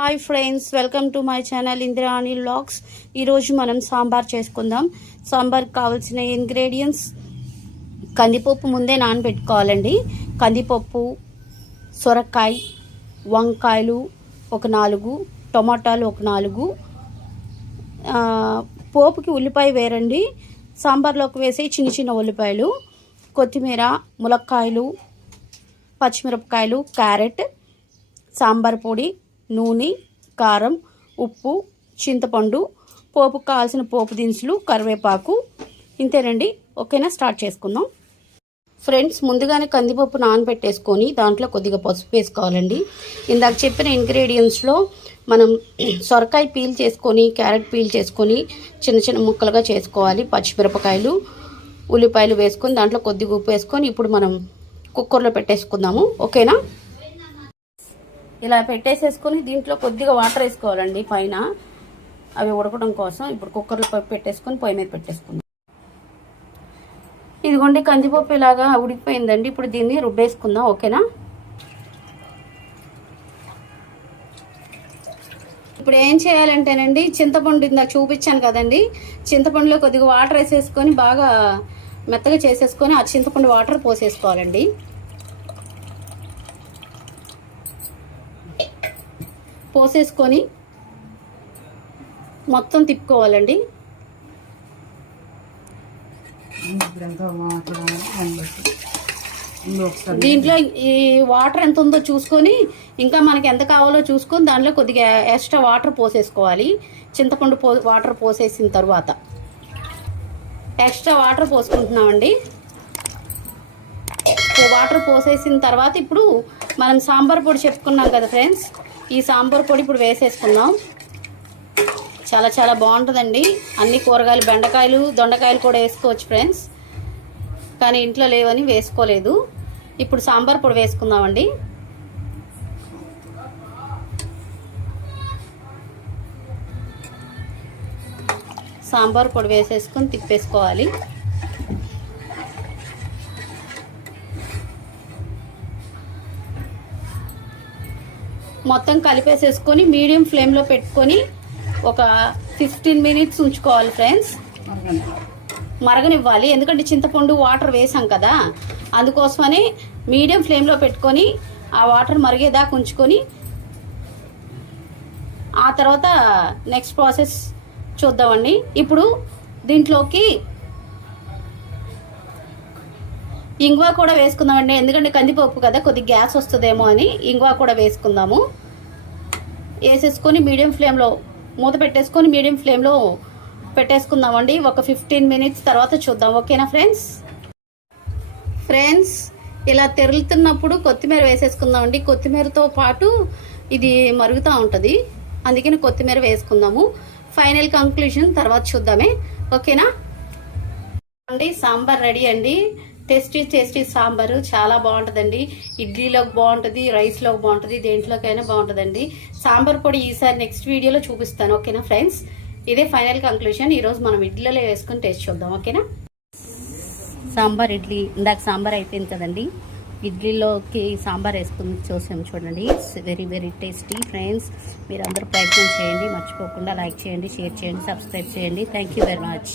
Hi friends welcome to my channel Indirani lakhs ఈరోజు మనం సాంబార్ చేసుకుందాం. సాంబార్ కావాల్సిన ఇంగ్రీడియంట్స్ కందిపప్పు ముందే నానబెట్టుకోవాలండి. కందిపప్పు సొరకాయ వంకాయలు ఒక నాలుగు టమాటాలు ఒక నాలుగు. పోపుకి ఉల్లిపాయ వేరండి. సాంబార్లోకి వేసే చిన్న చిన్న ఉల్లిపాయలు కొత్తిమీర ములక్కాయలు పచ్చిమిరపకాయలు క్యారెట్ సాంబార్ పొడి నూనె కారం ఉప్పు చింతపండు పోపుకు కావాల్సిన పోపు దినుసులు కరివేపాకు. ఇంతేనండి ఓకేనా? స్టార్ట్ చేసుకుందాం. ఫ్రెండ్స్ ముందుగానే కందిపప్పు నానబెట్టేసుకొని దాంట్లో కొద్దిగా పసుపు వేసుకోవాలండి. ఇందాక చెప్పిన ఇంగ్రీడియంట్స్లో మనం సొరకాయ పీల్ చేసుకొని క్యారెట్ పీల్ చేసుకొని చిన్న చిన్న ముక్కలుగా చేసుకోవాలి. పచ్చిమిరపకాయలు ఉల్లిపాయలు వేసుకొని దాంట్లో కొద్దిగా ఉప్పు వేసుకొని ఇప్పుడు మనం కుక్కర్లో పెట్టేసుకుందాము. ఓకేనా? ఇలా పెట్టేసేసుకొని దీంట్లో కొద్దిగా వాటర్ వేసుకోవాలండి పైన. అవి ఉడకడం కోసం ఇప్పుడు కుక్కర్లో పెట్టేసుకొని పొయ్యి మీద పెట్టేసుకుందాం. ఇదిగోండి కందిపప్పు ఇలాగా ఉడికిపోయిందండి. ఇప్పుడు దీన్ని రుబ్బేసుకుందాం ఓకేనా? ఇప్పుడు ఏం చేయాలంటేనండి చింతపండు ఇందాక చూపించాను కదండి. చింతపండులో కొద్దిగా వాటర్ వేసేసుకొని బాగా మెత్తగా చేసేసుకొని ఆ చింతపండు వాటర్ పోసేసుకోవాలండి. పోసేసుకొని మొత్తం తిప్పుకోవాలండి. దీంట్లో ఈ వాటర్ ఎంత ఉందో చూసుకొని ఇంకా మనకి ఎంత కావాలో చూసుకొని దాంట్లో కొద్దిగా ఎక్స్ట్రా వాటర్ పోసేసుకోవాలి. చింతపండు పో వాటర్ పోసేసిన తర్వాత. ఎక్స్ట్రా వాటర్ పోసుకుంటున్నామండి. వాటర్ పోసేసిన తర్వాత ఇప్పుడు మనం సాంబార్ పొడి చెప్పుకున్నాం కదా ఫ్రెండ్స్ ఈ సాంబార్ పొడి ఇప్పుడు వేసేసుకుందాం. చాలా చాలా బాగుంటుందండి. అన్ని కూరగాయలు బెండకాయలు దొండకాయలు కూడా వేసుకోవచ్చు ఫ్రెండ్స్. కానీ ఇంట్లో లేవని వేసుకోలేదు. ఇప్పుడు సాంబార్ పొడి వేసుకుందామండి. సాంబార్ పొడి వేసేసుకొని తిప్పేసుకోవాలి. మొత్తం కలిపేసేసుకొని మీడియం ఫ్లేమ్లో పెట్టుకొని ఒక ఫిఫ్టీన్ మినిట్స్ ఉంచుకోవాలి ఫ్రెండ్స్. మరగనివ్వాలి. ఎందుకంటే చింతపండు వాటర్ వేసాం కదా. అందుకోసమని మీడియం ఫ్లేమ్లో పెట్టుకొని ఆ వాటర్ మరిగేదాకా ఉంచుకొని ఆ తర్వాత నెక్స్ట్ ప్రాసెస్ చూద్దామండి. ఇప్పుడు దీంట్లోకి ఇంగువ కూడా వేసుకుందామండి. ఎందుకంటే కందిపప్పు కదా కొద్ది గ్యాస్ వస్తుందేమో అని ఇంగువ కూడా వేసుకుందాము. వేసేసుకొని మీడియం ఫ్లేమ్లో మూత పెట్టేసుకొని మీడియం ఫ్లేమ్లో పెట్టేసుకుందామండి. ఒక ఫిఫ్టీన్ మినిట్స్ తర్వాత చూద్దాం. ఓకేనా ఫ్రెండ్స్? ఫ్రెండ్స్ ఇలా తెరులుతున్నప్పుడు కొత్తిమీర వేసేసుకుందామండి. కొత్తిమీరతో పాటు ఇది మరుగుతూ ఉంటుంది. అందుకని కొత్తిమీర వేసుకుందాము. ఫైనల్ కంక్లూజన్ తర్వాత చూద్దామే. ఓకేనా? అండి సాంబార్ రెడీ అండి. Tasty tasty sambar. చాలా బాగుంటుందండి. ఇడ్లీలోకి బాగుంటుంది రైస్లోకి బాగుంటుంది దేంట్లోకైనా బాగుంటుందండి. సాంబార్ పొడి ఈసారి నెక్స్ట్ వీడియోలో చూపిస్తాను ఓకేనా ఫ్రెండ్స్? ఇదే ఫైనల్ కంక్లూషన్. ఈరోజు మనం ఇడ్లీలో వేసుకుని టేస్ట్ చూద్దాం ఓకేనా? సాంబార్ ఇడ్లీ. ఇందాక సాంబార్ అయిపోయింది కదండి. ఇడ్లీలోకి సాంబార్ వేసుకుని చూసాం చూడండి. It's very very tasty friends మీరు అందరూ ప్రయత్నం చేయండి మర్చిపోకుండా లైక్ చేయండి షేర్ చేయండి సబ్స్క్రైబ్ చేయండి. Thank you very much